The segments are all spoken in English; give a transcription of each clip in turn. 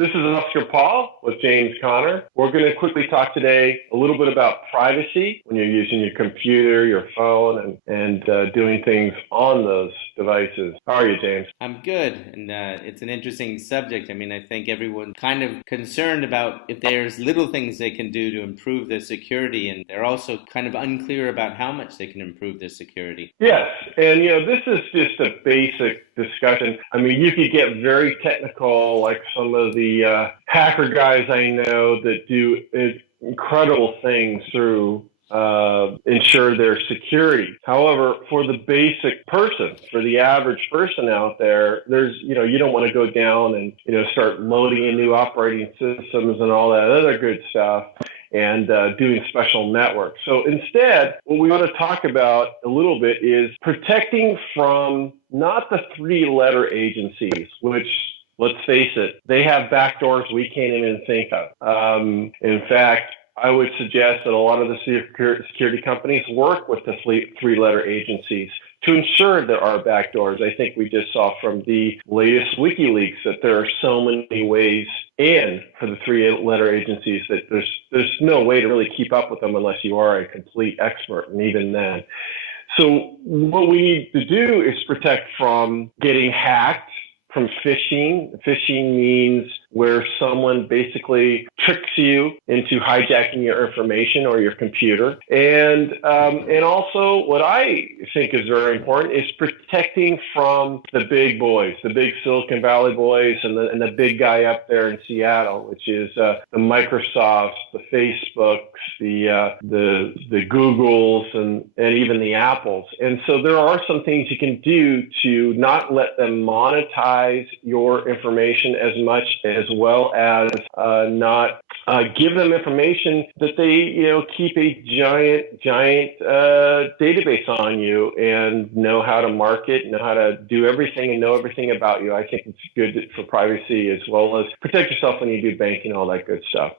This is Oscar Paul with James Conner. We're going to quickly talk today a little bit about privacy when you're using your computer, your phone, and doing things on those devices. How are you, James? I'm good, and it's an interesting subject. I mean, I think everyone's kind of concerned about if there's little things they can do to improve their security, and they're also kind of unclear about how much they can improve their security. Yes, and this is just a basic discussion. I mean, you could get very technical, like some of the hacker guys I know that do incredible things through ensure their security. However, for the basic person, for the average person out there, there's, you don't want to go down and, start loading in new operating systems and all that other good stuff and doing special networks. So instead, what we want to talk about a little bit is protecting from not the three-letter agencies, which, let's face it, they have backdoors we can't even think of. In fact, I would suggest that a lot of the security companies work with the three-letter agencies to ensure there are backdoors. I think we just saw from the latest WikiLeaks that there are so many ways in for the three-letter agencies that there's no way to really keep up with them unless you are a complete expert, and even then. So what we need to do is protect from getting hacked, from phishing. Phishing means where someone basically tricks you into hijacking your information or your computer. And also what I think is very important is protecting from the big boys, the big Silicon Valley boys and the big guy up there in Seattle, which is the Microsofts, the Facebooks, the Googles, and even the Apples. And so there are some things you can do to not let them monetize your information as much, as well as not give them information that they keep a giant database on you and know how to market, know how to do everything, and know everything about you. I think it's good for privacy, as well as protect yourself when you do banking, all that good stuff.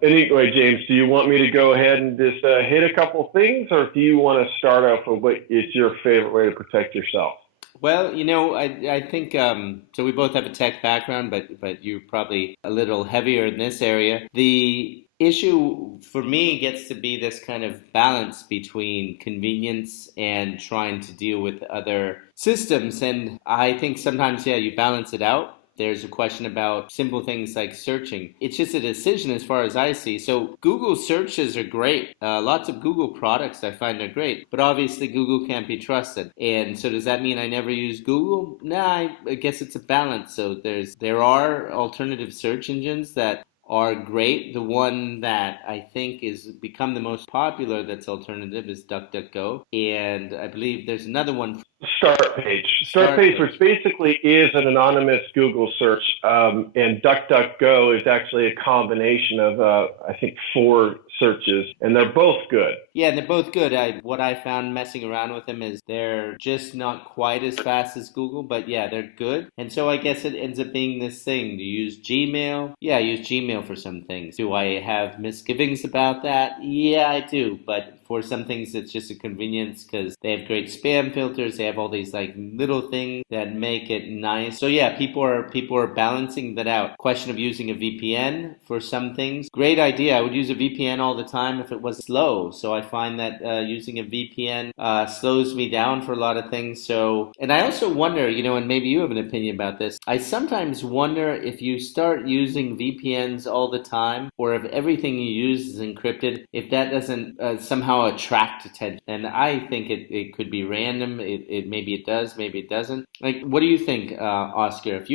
Anyway, James, do you want me to go ahead and just hit a couple things, or do you want to start off with what is your favorite way to protect yourself? Well, I think, so we both have a tech background, but you're probably a little heavier in this area. The issue for me gets to be this kind of balance between convenience and trying to deal with other systems. And I think sometimes, you balance it out. There's a question about simple things like searching. It's just a decision as far as I see. So Google searches are great. Lots of Google products I find are great. But obviously Google can't be trusted. And so does that mean I never use Google? Nah, I guess it's a balance. So there are alternative search engines that are great. The one that I think is become the most popular that's alternative is DuckDuckGo. And I believe there's another one. Startpage, which basically is an anonymous Google search, and DuckDuckGo is actually a combination of, I think, 4 searches, and they're both good. Yeah, they're both good. What I found messing around with them is they're just not quite as fast as Google, but yeah, they're good. And so I guess it ends up being this thing. Do you use Gmail? Yeah, I use Gmail for some things. Do I have misgivings about that? Yeah, I do. But for some things, it's just a convenience because they have great spam filters. They have all these like little things that make it nice. So yeah, people are balancing that out. Question of using a VPN for some things. Great idea. I would use a VPN all the time if it was slow. So I find that using a VPN slows me down for a lot of things. So, and I also wonder, and maybe you have an opinion about this. I sometimes wonder if you start using VPNs all the time, or if everything you use is encrypted, if that doesn't somehow attract attention. And I think it could be random. It maybe it does, maybe it doesn't. Like, what do you think, Oscar? If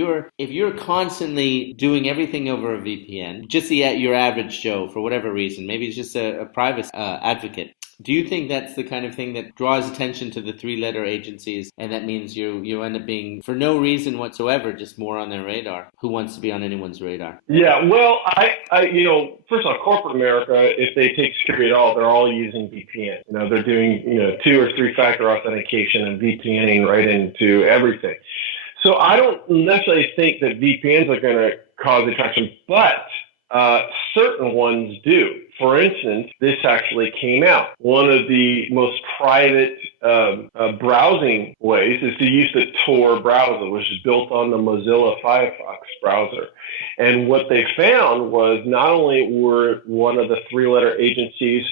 you're constantly doing everything over a VPN, just your average Joe, for whatever reason, maybe it's just a privacy advocate. Do you think that's the kind of thing that draws attention to the three-letter agencies, and that means you end up being, for no reason whatsoever, just more on their radar? Who wants to be on anyone's radar? Yeah, well, I first of all, corporate America, if they take security at all, they're all using VPN. They're doing 2 or 3 factor authentication and VPNing right into everything. So I don't necessarily think that VPNs are going to cause attraction, but Certain ones do. For instance, this actually came out. One of the most private browsing ways is to use the Tor browser, which is built on the Mozilla Firefox browser. And what they found was not only were one of the three-letter agencies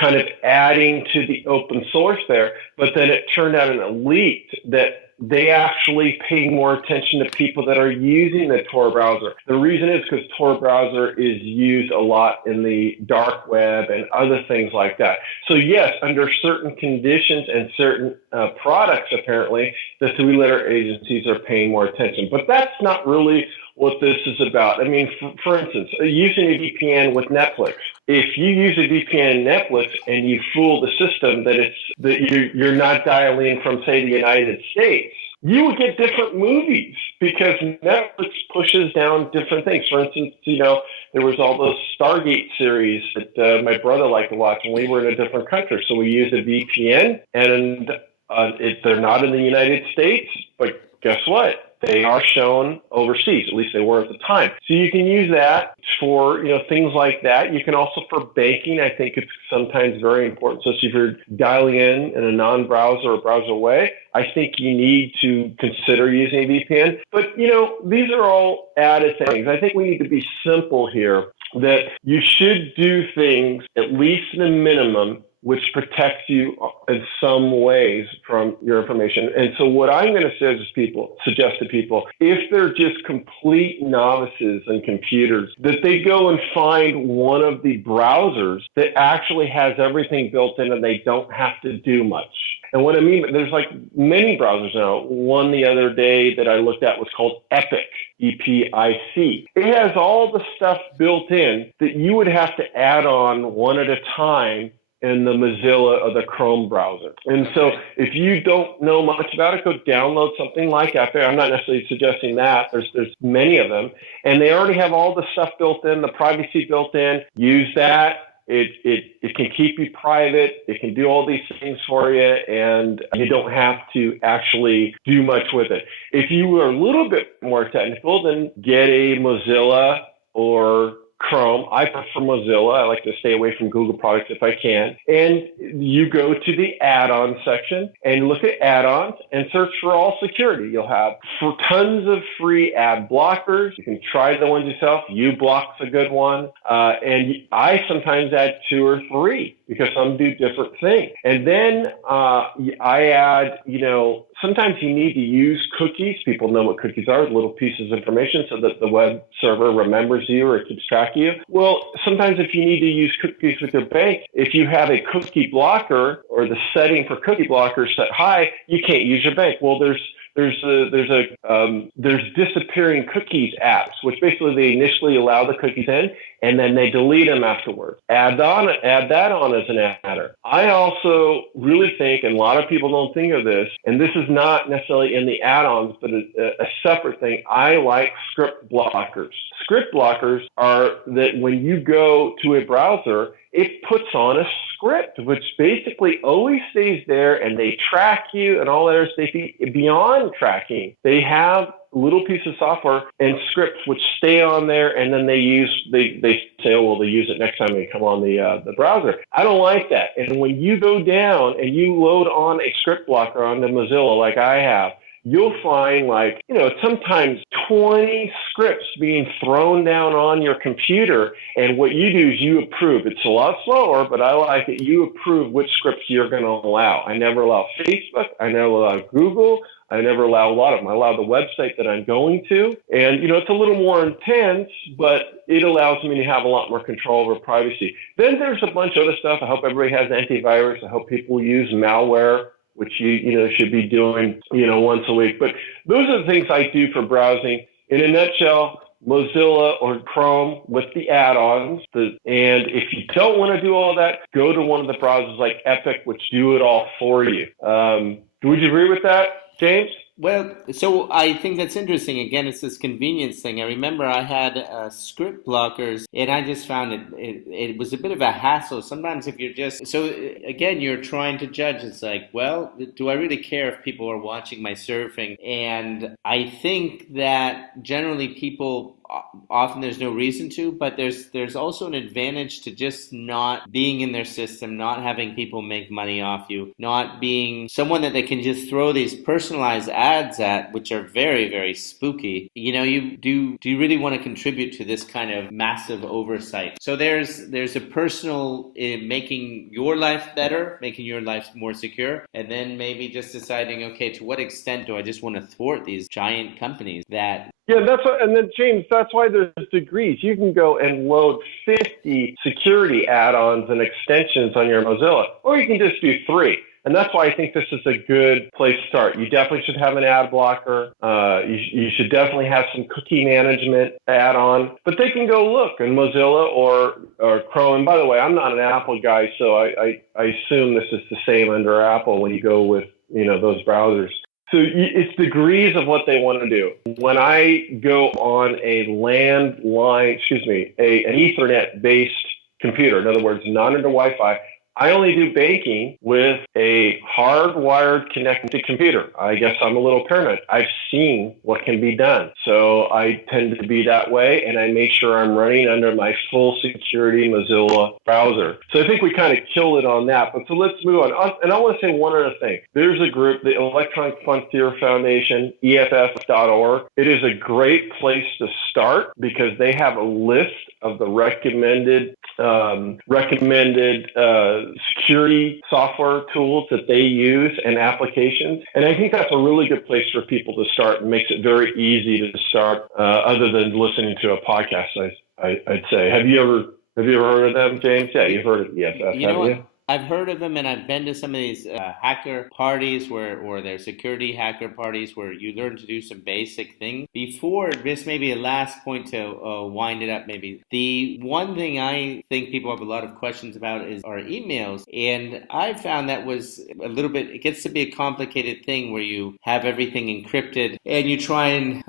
kind of adding to the open source there, but then it turned out in a leak that they actually pay more attention to people that are using the Tor browser. The reason is because Tor browser is used a lot in the dark web and other things like that. So yes, under certain conditions and certain products, apparently, the three-letter agencies are paying more attention. But that's not really what this is about. I mean, for instance, using a VPN with Netflix. If you use a VPN in Netflix and you fool the system that you're not dialing from, say, the United States, you would get different movies because Netflix pushes down different things. For instance, there was all those Stargate series that my brother liked to watch, and we were in a different country. So we used a VPN, and they're not in the United States, but guess what? They are shown overseas, at least they were at the time. So you can use that for, things like that. You can also for banking. I think it's sometimes very important. So if you're dialing in a non-browser or browser way, I think you need to consider using a VPN. But, these are all added things. I think we need to be simple here that you should do things, at least in a minimum, which protects you in some ways from your information. And so what I'm going to suggest to people, if they're just complete novices in computers, that they go and find one of the browsers that actually has everything built in and they don't have to do much. And what I mean, there's like many browsers now. One the other day that I looked at was called Epic, EPIC. It has all the stuff built in that you would have to add on one at a time in the Mozilla or the Chrome browser. And so if you don't know much about it, go download something like Epic. I'm not necessarily suggesting that. There's many of them. And they already have all the stuff built in, the privacy built in. Use that. It can keep you private. It can do all these things for you, and you don't have to actually do much with it. If you are a little bit more technical, then get a Mozilla or Chrome. I prefer Mozilla. I like to stay away from Google products if I can. And you go to the add-on section and look at add-ons and search for all security. You'll have for tons of free ad blockers. You can try the ones yourself. Ublock's a good one. And I sometimes add 2 or 3 because some do different things. And then I add, sometimes you need to use cookies. People know what cookies are, little pieces of information so that the web server remembers you or keeps track of you. Well, sometimes if you need to use cookies with your bank, if you have a cookie blocker or the setting for cookie blocker set high, you can't use your bank. Well, there's disappearing cookies apps, which basically they initially allow the cookies in and then they delete them afterwards. Add that on as an adder. I also really think, and a lot of people don't think of this, and this is not necessarily in the add-ons, but a separate thing. I like script blockers. Script blockers are that when you go to a browser, it puts on a script, which basically always stays there, and they track you and all that other stuff. Beyond tracking, they have little piece of software and scripts which stay on there, and then they say, oh, well, they use it next time they come on the browser. I don't like that. And when you go down and you load on a script blocker onto Mozilla like I have, you'll find sometimes 20 scripts being thrown down on your computer. And what you do is you approve. It's a lot slower, but I like it. You approve which scripts you're going to allow. I never allow Facebook. I never allow Google. I never allow a lot of them. I allow the website that I'm going to. And, it's a little more intense, but it allows me to have a lot more control over privacy. Then there's a bunch of other stuff. I hope everybody has antivirus. I hope people use malware, which you should be doing, once a week. But those are the things I do for browsing. In a nutshell, Mozilla or Chrome with the add-ons. And if you don't want to do all that, go to one of the browsers like Epic, which do it all for you. Would you agree with that, James? Well, so I think that's interesting. Again, it's this convenience thing. I remember I had script blockers, and I just found it was a bit of a hassle. Sometimes if you're you're trying to judge. It's like, well, do I really care if people are watching my surfing? And I think that generally people often there's no reason to, but there's also an advantage to just not being in their system, not having people make money off you, not being someone that they can just throw these personalized ads at, which are very, very spooky. Do you really want to contribute to this kind of massive oversight? So there's a personal making your life better, making your life more secure, and then maybe just deciding, okay, to what extent do I just want to thwart these giant companies that... Yeah, and then James, that's why there's degrees. You can go and load 50 security add-ons and extensions on your Mozilla, or you can just do 3. And that's why I think this is a good place to start. You definitely should have an ad blocker. You should definitely have some cookie management add-on. But they can go look in Mozilla or Chrome. And by the way, I'm not an Apple guy, so I assume this is the same under Apple when you go with those browsers. So it's degrees of what they want to do. When I go on an Ethernet-based computer, in other words, not under Wi-Fi, I only do banking with a hardwired connected computer. I guess I'm a little paranoid. I've seen what can be done. So I tend to be that way, and I make sure I'm running under my full security Mozilla browser. So I think we kind of killed it on that. But so let's move on. And I want to say one other thing. There's a group, the Electronic Frontier Foundation, EFF.org. It is a great place to start because they have a list of the recommended security software tools that they use and applications. And I think that's a really good place for people to start and makes it very easy to start other than listening to a podcast, I'd say. Have you ever heard of them, James? Yeah, you've heard of EFF, haven't you? I've heard of them, and I've been to some of these hacker parties or their security hacker parties where you learn to do some basic things. Before, this may be a last point to wind it up maybe. The one thing I think people have a lot of questions about is our emails, and I found that was a little bit, it gets to be a complicated thing where you have everything encrypted and you try and...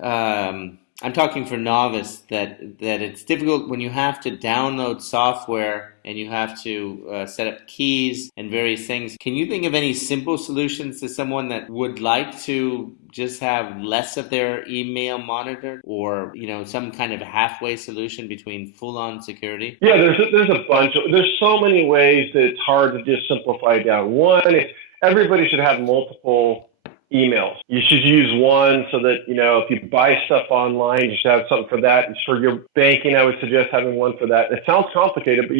I'm talking for novice that it's difficult when you have to download software and you have to set up keys and various things. Can you think of any simple solutions to someone that would like to just have less of their email monitored, or some kind of halfway solution between full-on security? Yeah, there's a bunch. There's so many ways that it's hard to just simplify it down. One is everybody should have multiple emails. You should use one so that, if you buy stuff online, you should have something for that. And for your banking, I would suggest having one for that. It sounds complicated, but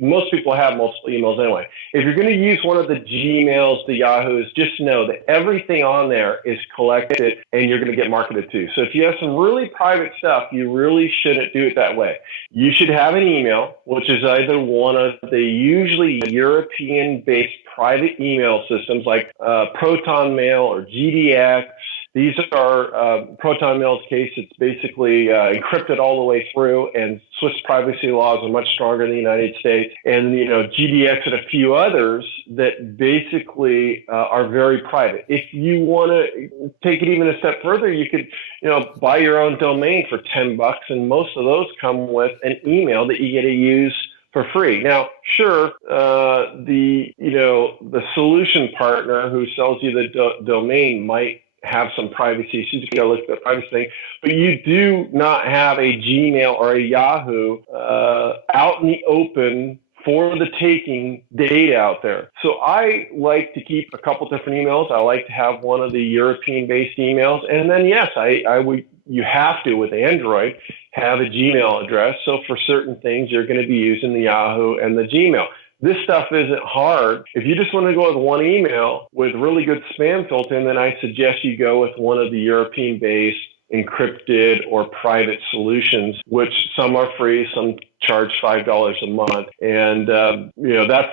most people have multiple emails anyway. If you're going to use one of the Gmails, the Yahoos, just know that everything on there is collected and you're going to get marketed to. So if you have some really private stuff, you really shouldn't do it that way. You should have an email, which is either one of the usually European-based private email systems like Proton Mail or GDX. These are Proton Mail's case. It's basically encrypted all the way through, and Swiss privacy laws are much stronger in the United States. And GDX and a few others that basically are very private. If you want to take it even a step further, you could buy your own domain for $10, and most of those come with an email that you get to use for free. Now, sure, the solution partner who sells you the domain might have some privacy. So you just got to look at the privacy thing. But you do not have a Gmail or a Yahoo out in the open for the taking data out there. So I like to keep a couple different emails. I like to have one of the European-based emails. And then, yes, I would. You have to, with Android, have a Gmail address. So for certain things, you're going to be using the Yahoo and the Gmail. This stuff isn't hard. If you just want to go with one email with really good spam filtering, then I suggest you go with one of the European-based encrypted or private solutions, which some are free, some charge $5 a month. And,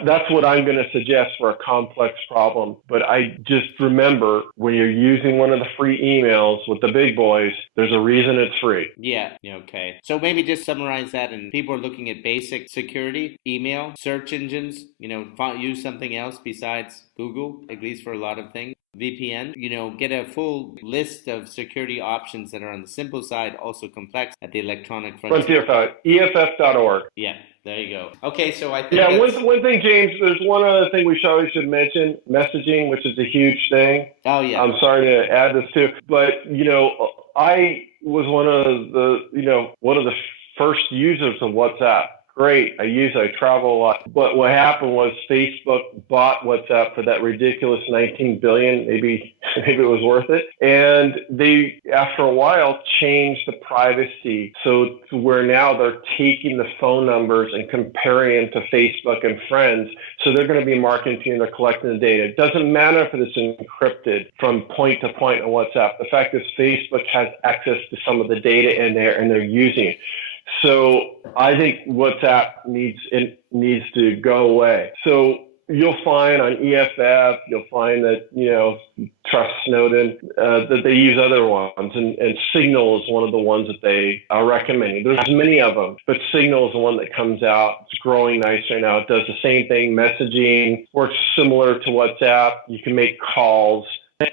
that's what I'm going to suggest for a complex problem. But I just remember when you're using one of the free emails with the big boys, there's a reason it's free. Yeah. Okay. So maybe just summarize that, and people are looking at basic security, email, search engines, use something else besides Google, at least for a lot of things. VPN, get a full list of security options that are on the simple side, also complex at the Electronic Frontier. EFF.org. Yeah, there you go. Okay, so I think... Yeah, one thing, James, there's one other thing we should mention, messaging, which is a huge thing. Oh, yeah. I'm sorry to add this too, but, I was one of the first users of WhatsApp. Great. I travel a lot. But what happened was Facebook bought WhatsApp for that ridiculous 19 billion. Maybe it was worth it. And they, after a while, changed the privacy. So to where now they're taking the phone numbers and comparing them to Facebook and friends. So they're going to be marketing to you and they're collecting the data. It doesn't matter if it's encrypted from point to point on WhatsApp. The fact is Facebook has access to some of the data in there and they're using it. So I think WhatsApp needs to go away. So you'll find on EFF, you'll find that, trust Snowden, that they use other ones. And Signal is one of the ones that they are recommending. There's many of them, but Signal is the one that comes out. It's growing nice right now. It does the same thing, messaging, works similar to WhatsApp. You can make calls,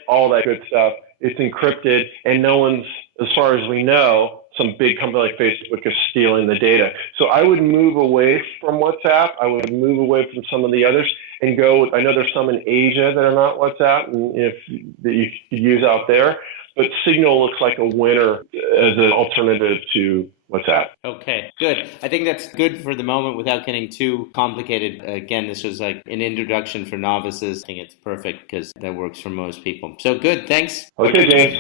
all that good stuff. It's encrypted, and no one's, as far as we know, some big company like Facebook is stealing the data. So I would move away from WhatsApp. I would move away from some of the others and go. I know there's some in Asia that are not WhatsApp, and that you could use out there. But Signal looks like a winner as an alternative to WhatsApp. Okay, good. I think that's good for the moment without getting too complicated. Again, this was like an introduction for novices. I think it's perfect because that works for most people. So good. Thanks. Okay, James.